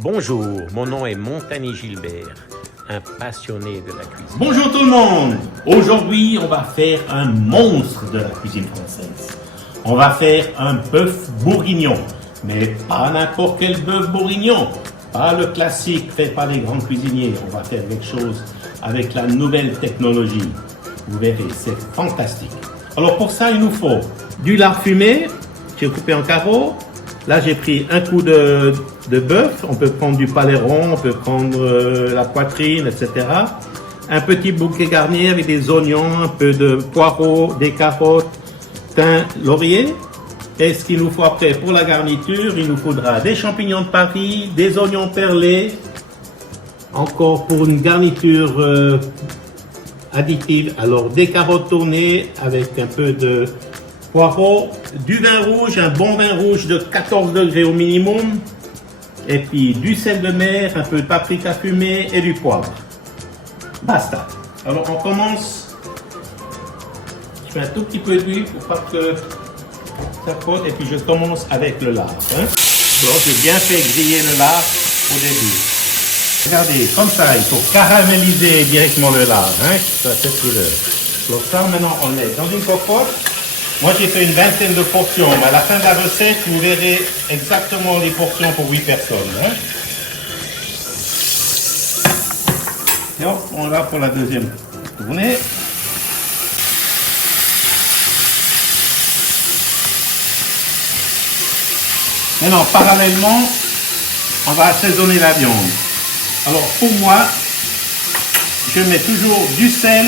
Bonjour, mon nom est Montagny Gilbert, un passionné de la cuisine. Bonjour tout le monde! Aujourd'hui, on va faire un monstre de la cuisine française. On va faire un bœuf bourguignon, mais pas n'importe quel bœuf bourguignon. Pas le classique fait par les grands cuisiniers. On va faire quelque chose avec la nouvelle technologie. Vous verrez, c'est fantastique. Alors pour ça, il nous faut du lard fumé, j'ai coupé en carreaux. Là, j'ai pris un coup de bœuf. On peut prendre du palais rond, on peut prendre la poitrine, etc. Un petit bouquet garni avec des oignons, un peu de poireaux, des carottes, thym, laurier. Et ce qu'il nous faut après pour la garniture, il nous faudra des champignons de Paris, des oignons perlés. Encore pour une garniture additive, alors des carottes tournées avec un peu de poireaux, du vin rouge, un bon vin rouge de 14 degrés au minimum, et puis du sel de mer, un peu de paprika fumée et du poivre. Basta. Alors on commence. Je fais un tout petit peu d'huile pour pas que ça colle, et puis je commence avec le lard. Alors j'ai bien fait griller le lard au début. Regardez, comme ça, il faut caraméliser directement le lard, ça cette couleur. Donc ça, maintenant, on met dans une cocotte. Moi, j'ai fait une vingtaine de portions, mais à la fin de la recette, vous verrez exactement les portions pour 8 personnes. Et hop, on va pour la deuxième tournée. Maintenant, parallèlement, on va assaisonner la viande. Alors, pour moi, je mets toujours du sel,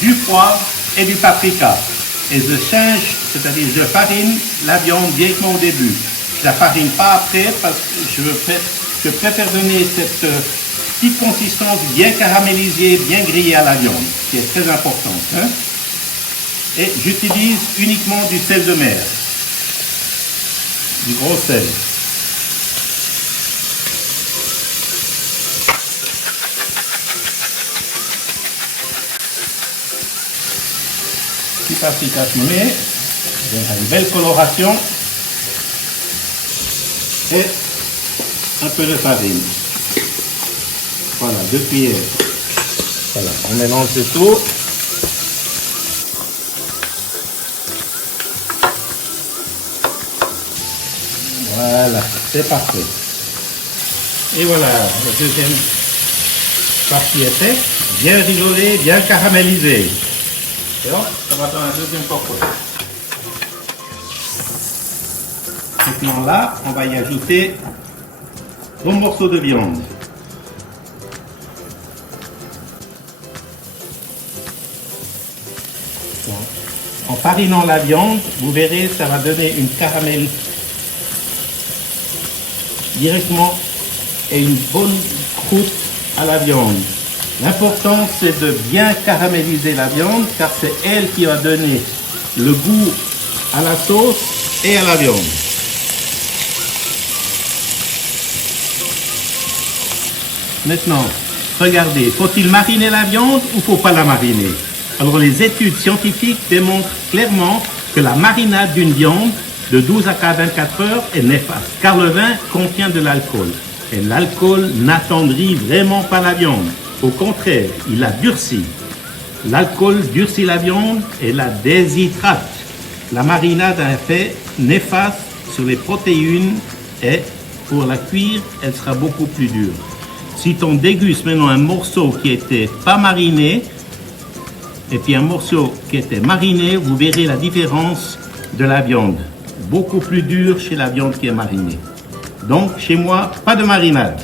du poivre et du paprika. Et je change, c'est-à-dire je farine la viande directement au début. Je la farine pas après parce que je préfère donner cette petite consistance bien caramélisée, bien grillée à la viande, qui est très importante. Et j'utilise uniquement du sel de mer, du gros sel. Petit paprika fumé, une belle coloration et un peu de farine. Voilà, 2 cuillères. Voilà, on mélange le tout. Voilà, c'est parfait. Et voilà, la deuxième partie est faite, bien rigolée, bien caramélisée. Et hop, ça va dans la deuxième cocotte. Maintenant là, on va y ajouter 2 morceaux de viande. En farinant la viande, vous verrez, ça va donner une caramel directement et une bonne croûte à la viande. L'important, c'est de bien caraméliser la viande, car c'est elle qui va donner le goût à la sauce et à la viande. Maintenant, regardez, faut-il mariner la viande ou faut pas la mariner? Alors, les études scientifiques démontrent clairement que la marinade d'une viande de 12 à 24 heures est néfaste, car le vin contient de l'alcool. Et l'alcool n'attendrit vraiment pas la viande. Au contraire, il la durcit. L'alcool durcit la viande et la déshydrate. La marinade a un effet néfaste sur les protéines et pour la cuire, elle sera beaucoup plus dure. Si on déguste maintenant un morceau qui n'était pas mariné et puis un morceau qui était mariné, vous verrez la différence de la viande. Beaucoup plus dure chez la viande qui est marinée. Donc, chez moi, pas de marinade.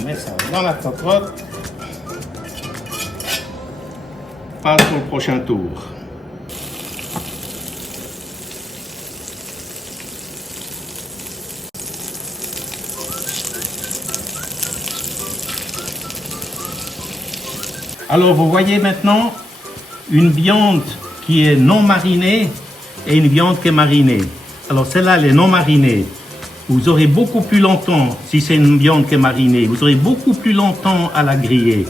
On met ça dans la cocotte. Passe au prochain tour. Alors vous voyez maintenant une viande qui est non marinée et une viande qui est marinée. Alors celle-là, elle est non marinée. Vous aurez beaucoup plus longtemps, si c'est une viande qui est marinée, vous aurez beaucoup plus longtemps à la griller.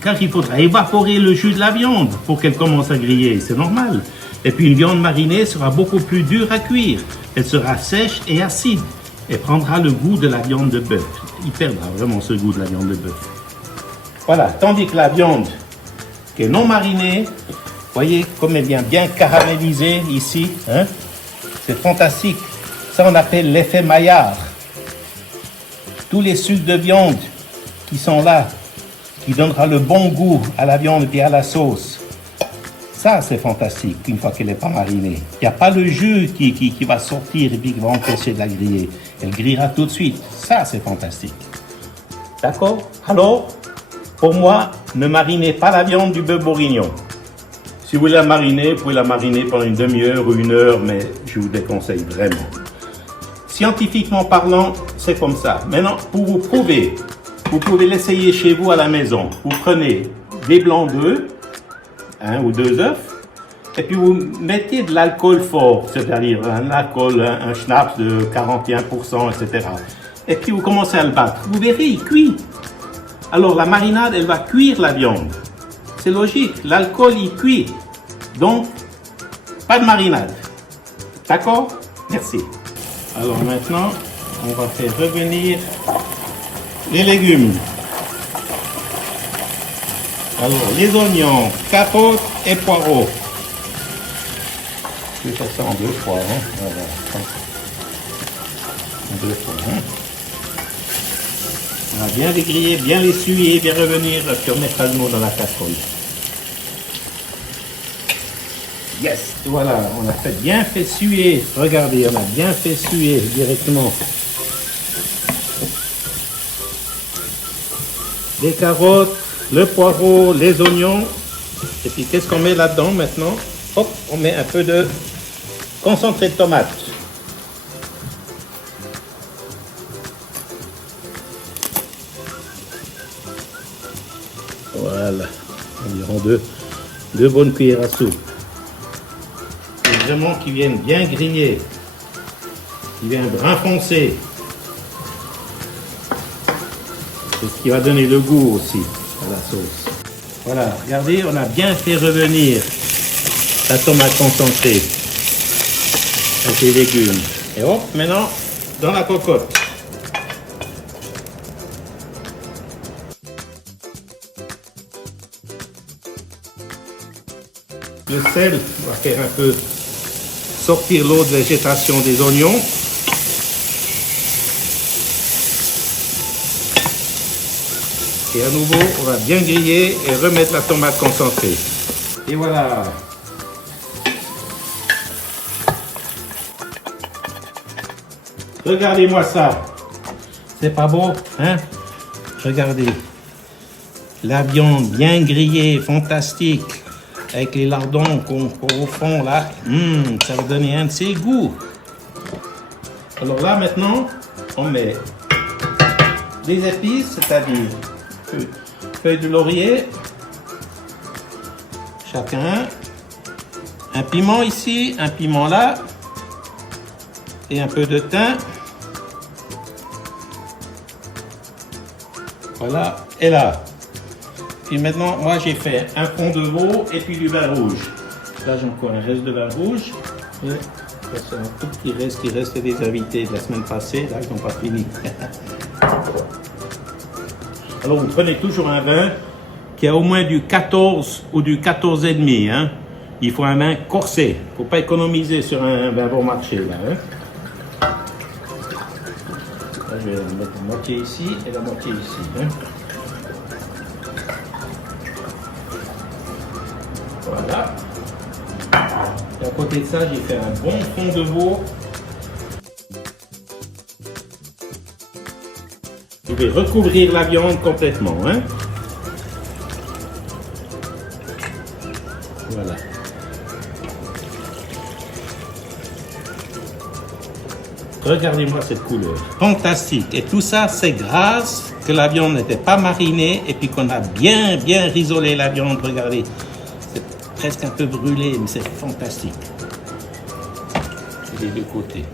Car il faudra évaporer le jus de la viande pour qu'elle commence à griller, c'est normal. Et puis une viande marinée sera beaucoup plus dure à cuire. Elle sera sèche et acide. et prendra le goût de la viande de bœuf. Il perdra vraiment ce goût de la viande de bœuf. Voilà, tandis que la viande qui est non marinée, voyez comme elle vient bien caramélisée ici, hein? C'est fantastique. Ça on appelle l'effet Maillard. Tous les sucres de viande qui sont là, qui donnera le bon goût à la viande et à la sauce. Ça, c'est fantastique, une fois qu'elle n'est pas marinée. Il n'y a pas le jus qui va sortir et puis qui va empêcher de la griller. Elle grillera tout de suite. Ça, c'est fantastique. D'accord? Alors, pour moi, ne marinez pas la viande du bœuf bourguignon. Si vous voulez la mariner, vous pouvez la mariner pendant une demi-heure ou une heure, mais je vous déconseille vraiment. Scientifiquement parlant, c'est comme ça. Maintenant, pour vous prouver, vous pouvez l'essayer chez vous à la maison. Vous prenez des blancs d'œufs, 1 ou 2 œufs, et puis vous mettez de l'alcool fort, c'est-à-dire un alcool, un schnapps de 41%, etc. Et puis vous commencez à le battre. Vous verrez, il cuit. Alors la marinade, elle va cuire la viande. C'est logique, l'alcool, il cuit. Donc, pas de marinade. D'accord? Merci. Alors maintenant, on va faire revenir les légumes. Alors, les oignons, carottes et poireaux. Je vais faire ça en 2 fois. Hein. Voilà. En 2 fois. Hein. On va bien les griller, bien les suyer, bien revenir, puis on mettra le mot dans la casserole. Yes! Voilà, on a bien fait suer. Regardez, on a bien fait suer directement. Les carottes, le poireau, les oignons. Et puis qu'est-ce qu'on met là-dedans maintenant? Hop, on met un peu de concentré de tomate. Voilà, environ deux bonnes cuillères à soupe. Et vraiment qu'ils viennent bien griller, qu'ils viennent brun foncé. C'est ce qui va donner le goût aussi à la sauce. Voilà, regardez, on a bien fait revenir la tomate concentrée avec les légumes. Et hop, maintenant, dans la cocotte. Le sel, on va faire un peu sortir l'eau de végétation des oignons. Et à nouveau, on va bien griller et remettre la tomate concentrée. Et voilà. Regardez-moi ça. C'est pas beau, hein? Regardez. La viande bien grillée, fantastique. Avec les lardons qu'on au fond là. Ça va donner un de ses goûts. Alors là, maintenant, on met des épices, c'est-à-dire feuilles de laurier, chacun, un piment ici, un piment là, et un peu de thym. Voilà, et là. Puis maintenant, moi j'ai fait un fond de veau et puis du vin rouge. Là j'ai encore un reste de vin rouge. Et ça c'est un tout petit reste qui reste des invités de la semaine passée, là ils n'ont pas fini. Alors vous prenez toujours un vin qui a au moins du 14 ou du 14,5. Hein. Il faut un vin corsé. Il ne faut pas économiser sur un vin bon marché. Là, hein. Là, je vais mettre la moitié ici et la moitié ici. Hein. Voilà. Et à côté de ça, j'ai fait un bon fond de veau. Je vais recouvrir la viande complètement. Hein. Voilà. Regardez-moi cette couleur. Fantastique. Et tout ça, c'est grâce que la viande n'était pas marinée et puis qu'on a bien risolé la viande. Regardez. C'est presque un peu brûlé, mais c'est fantastique. Des deux côtés.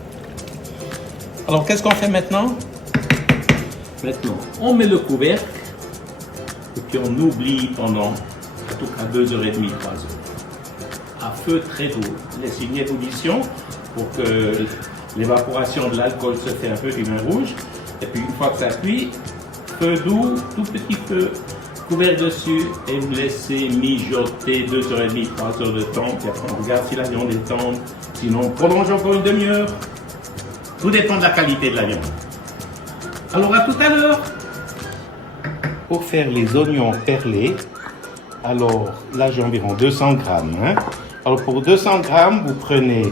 Alors, qu'est-ce qu'on fait maintenant? Maintenant, on met le couvercle et puis on oublie pendant en tout cas 2h30, 3h. À feu très doux. Laissez une ébullition pour que l'évaporation de l'alcool se fait un peu du vin rouge. Et puis une fois que ça cuit, feu doux, tout petit feu, couvert dessus et vous laissez mijoter 2h30, 3 heures de temps. Puis après on regarde si la viande est tendre. Sinon on prolonge encore une demi-heure. Tout dépend de la qualité de la viande. Alors à tout à l'heure. Pour faire les oignons perlés, alors là j'ai environ 200 grammes. Alors pour 200 grammes, vous prenez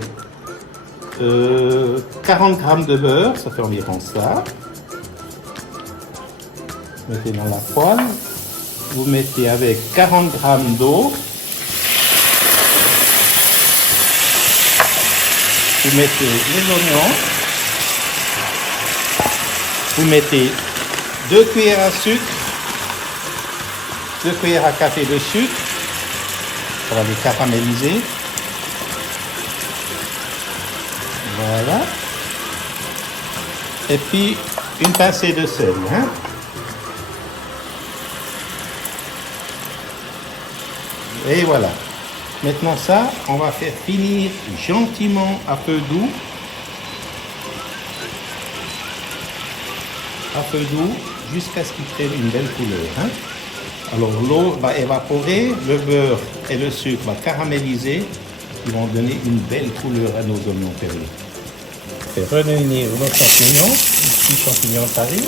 40 grammes de beurre, ça fait environ ça. Mettez dans la poêle. Vous mettez avec 40 grammes d'eau. Vous mettez les oignons. Vous mettez 2 cuillères à sucre. 2 cuillères à café de sucre. On va les caraméliser. Voilà. Et puis une pincée de sel. Et voilà. Maintenant ça, on va faire finir gentiment à feu doux. À feu doux jusqu'à ce qu'il prenne une belle couleur. Alors l'eau va évaporer, le beurre et le sucre vont caraméliser. Ils vont donner une belle couleur à nos oignons perlés. On fait revenir nos champignons, ici champignons taris.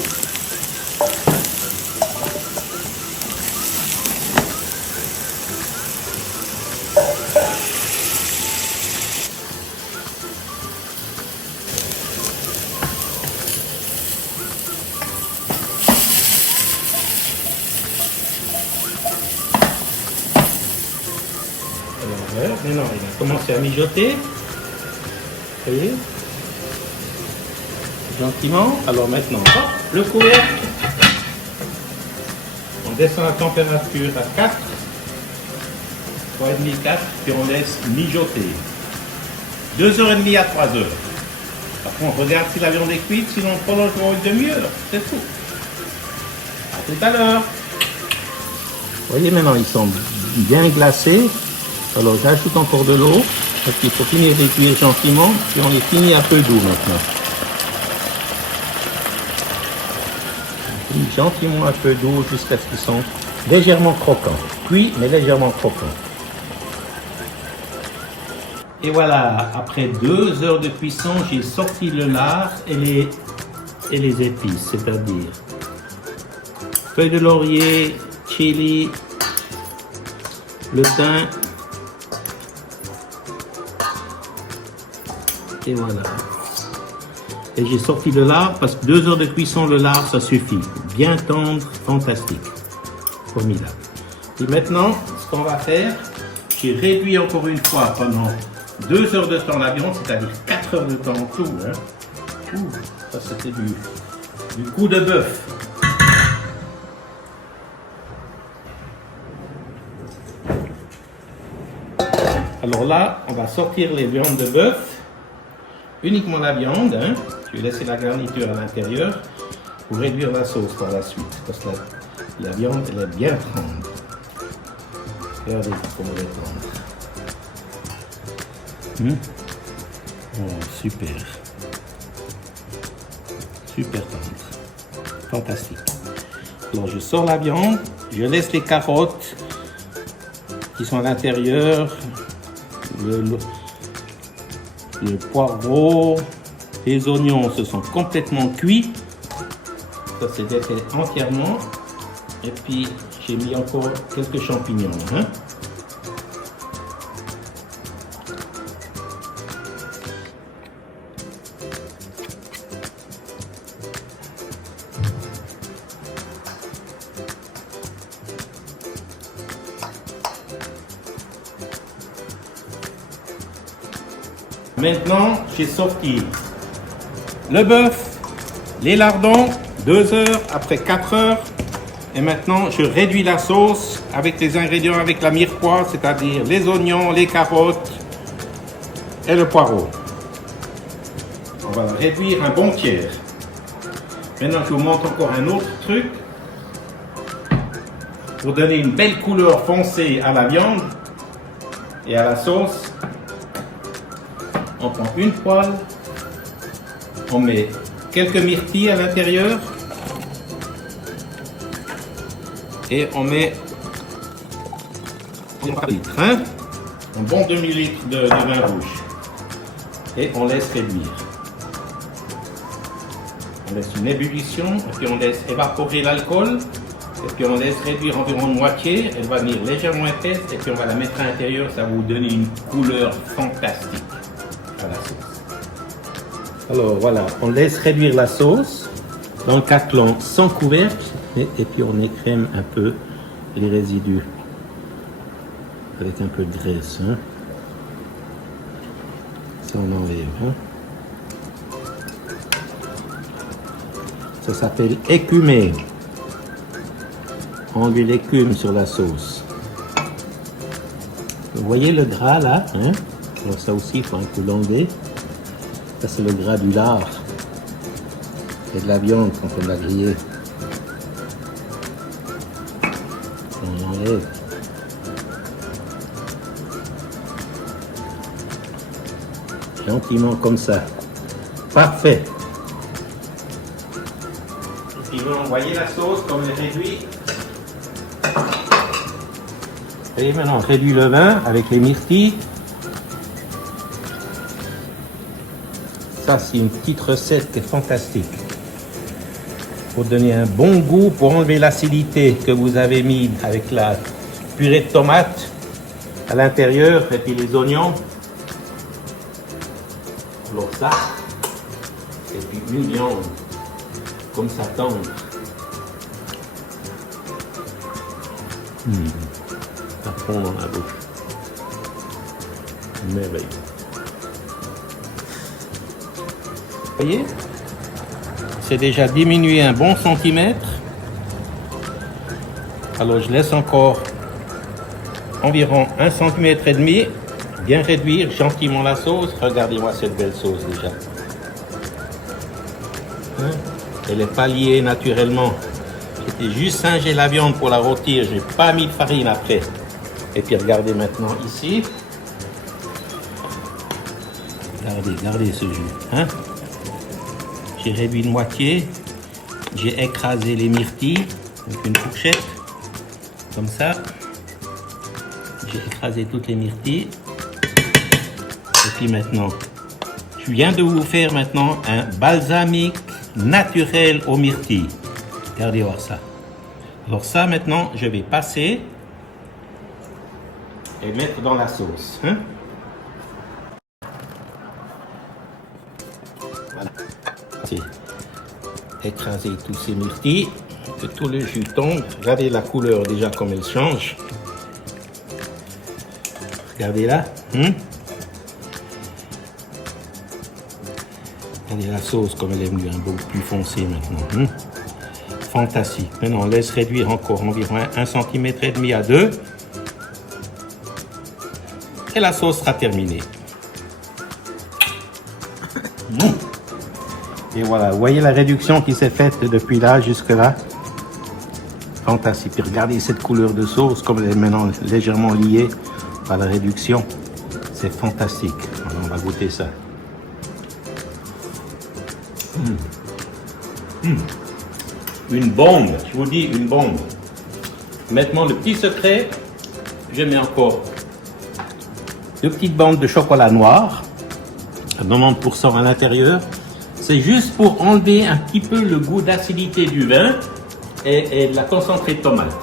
Maintenant, il va commencer à mijoter. Vous voyez? Gentiment. Alors maintenant, hop, le couvercle. On descend la température à 4, 3,5, 4, puis on laisse mijoter. 2h30 à 3h. Après, on regarde si la viande est cuite, sinon on prolonge pour une demi-heure. C'est tout. À tout à l'heure. Vous voyez, maintenant, ils sont bien glacés. Alors j'ajoute encore de l'eau, parce qu'il faut finir de cuire gentiment, puis on les finit à feu doux maintenant. On finit gentiment à feu doux jusqu'à ce qu'ils sont légèrement croquants. Cuits, mais légèrement croquants. Et voilà, après 2 heures de cuisson, j'ai sorti le lard et les épices, c'est-à-dire feuilles de laurier, chili, le thym. Et voilà. Et j'ai sorti le lard parce que 2 heures de cuisson, le lard, ça suffit. Bien tendre, fantastique. Formidable. Et maintenant, ce qu'on va faire, j'ai réduit encore une fois pendant 2 heures de temps la viande, c'est-à-dire 4 heures de temps en tout. Ça c'était du coup de bœuf. Alors là, on va sortir les viandes de bœuf. Uniquement la viande, je vais laisser la garniture à l'intérieur pour réduire la sauce par la suite, parce que la viande elle est bien tendre. Regardez comment elle est tendre. Oh, super. Super tendre. Fantastique. Alors je sors la viande, je laisse les carottes qui sont à l'intérieur, le poireau, les oignons se sont complètement cuits. Ça c'est fait entièrement. Et puis j'ai mis encore quelques champignons. Maintenant, j'ai sorti le bœuf, les lardons, 2 heures, après 4 heures. Et maintenant, je réduis la sauce avec les ingrédients avec la mirepoix, c'est-à-dire les oignons, les carottes et le poireau. On va réduire un bon tiers. Maintenant, je vous montre encore un autre truc. Pour donner une belle couleur foncée à la viande et à la sauce, on prend une poêle, On met quelques myrtilles à l'intérieur. Et on met un bon demi-litre de vin rouge. Et on laisse réduire. On laisse une ébullition, et puis on laisse évaporer l'alcool, et puis on laisse réduire environ moitié. Elle va venir légèrement épaisse, et puis on va la mettre à l'intérieur. Ça va vous donner une couleur fantastique à la sauce. Alors voilà, on laisse réduire la sauce dans le caclan sans couvercle, et puis on écrème un peu les résidus avec un peu de graisse. Hein. Ça on enlève. Hein. Ça s'appelle écumer. Enlever l'écume sur la sauce. Vous voyez le gras là, hein? Alors ça aussi il faut un peu l'enlever. Ça c'est le gras du lard et de la viande quand on l'a grillé. On enlève. Gentiment comme ça. Parfait. Et puis vous voyez la sauce comme elle est réduite. Et maintenant on réduit le vin avec les myrtilles. Ça c'est une petite recette qui est fantastique. Pour donner un bon goût, pour enlever l'acidité que vous avez mis avec la purée de tomates à l'intérieur et puis les oignons. Alors ça, et puis une viande comme ça tendre. Ça fond dans la bouche. Merveilleux. Vous voyez? C'est déjà diminué un bon centimètre. Alors je laisse encore environ 1,5 cm. Bien réduire gentiment la sauce. Regardez-moi cette belle sauce déjà. Hein? Elle n'est pas liée naturellement. J'ai juste singé la viande pour la rôtir. Je n'ai pas mis de farine après. Et puis regardez maintenant ici. Regardez ce jus. Hein? J'ai réduit de moitié. J'ai écrasé les myrtilles avec une fourchette. Comme ça. J'ai écrasé toutes les myrtilles. Et puis maintenant, je viens de vous faire maintenant un balsamique naturel aux myrtilles. Regardez voir ça. Alors ça maintenant, je vais passer et mettre dans la sauce. Hein? Voilà. Écraser tous ces myrtilles, que tout le jus tombe. Regardez la couleur déjà comme elle change. Regardez là. Regardez la sauce comme elle est venue un peu plus foncée maintenant. Fantastique. Maintenant on laisse réduire encore environ 1,5 cm à 2. Et la sauce sera terminée. Et voilà, vous voyez la réduction qui s'est faite depuis là jusque là. Fantastique. Et regardez cette couleur de sauce comme elle est maintenant légèrement liée par la réduction. C'est fantastique. Alors, on va goûter ça. Une bombe, je vous dis une bombe. Maintenant le petit secret, je mets encore 2 petites bandes de chocolat noir à 90% à l'intérieur. C'est juste pour enlever un petit peu le goût d'acidité du vin et de la concentrée de tomate.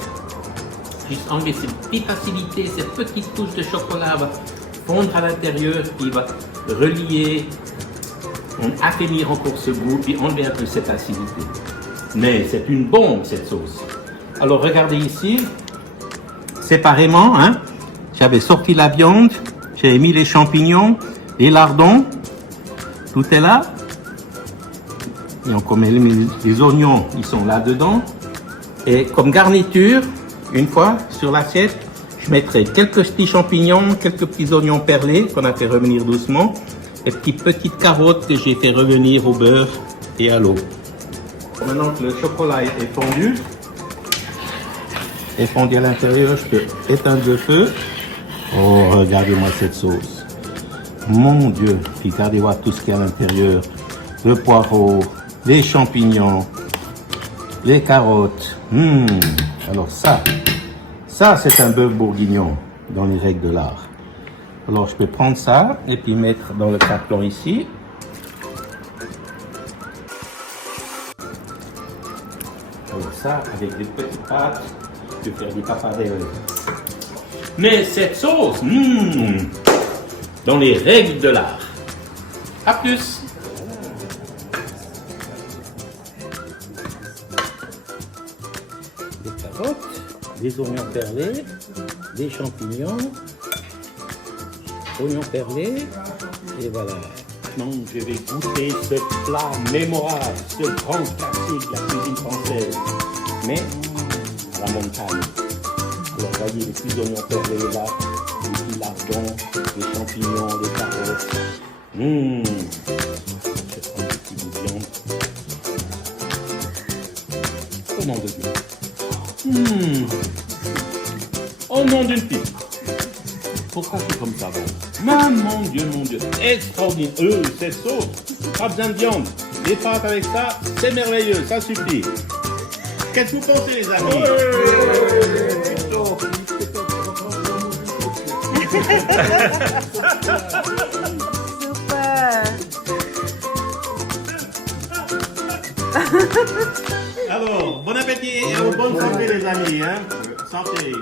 Juste enlever cette petite acidité, cette petite touche de chocolat va fondre à l'intérieur, il va relier, affinir encore ce goût, puis enlever un peu cette acidité. Mais c'est une bombe cette sauce. Alors regardez ici, séparément, hein, j'avais sorti la viande, j'avais mis les champignons, les lardons, tout est là. Et on met les oignons, ils sont là-dedans. Et comme garniture, une fois sur l'assiette, je mettrai quelques petits champignons, quelques petits oignons perlés qu'on a fait revenir doucement, et petites carottes que j'ai fait revenir au beurre et à l'eau. Maintenant que le chocolat est fondu à l'intérieur, je peux éteindre le feu. Oh, regardez-moi cette sauce. Mon Dieu, regardez-moi tout ce qu'il y a à l'intérieur. le poireau, les champignons, les carottes. Alors ça c'est un bœuf bourguignon dans les règles de l'art. Alors je peux prendre ça et puis mettre dans le carton ici. Alors ça, avec des petites pâtes, je peux faire des pappardelles. Mais cette sauce, dans les règles de l'art. À plus. Des carottes, des oignons perlés, des champignons, oignons perlés, et voilà. Maintenant, je vais goûter ce plat mémorable, ce grand classique de la cuisine française, mais à la montagne. Alors, voyez les petits oignons perlés là, les petits lardons, les champignons, les carottes. Je prends un petit bout de viande. Oh nom de Dieu. Oh nom d'une pipe. Pourquoi c'est comme ça, bon? Mon Dieu, extraordinaire. Cette sauce, pas besoin de viande. Les pâtes avec ça, c'est merveilleux, ça suffit. Qu'est-ce que vous pensez, les amis? Super. Alors, bon appétit et bonne santé, les amis. Hein? Santé.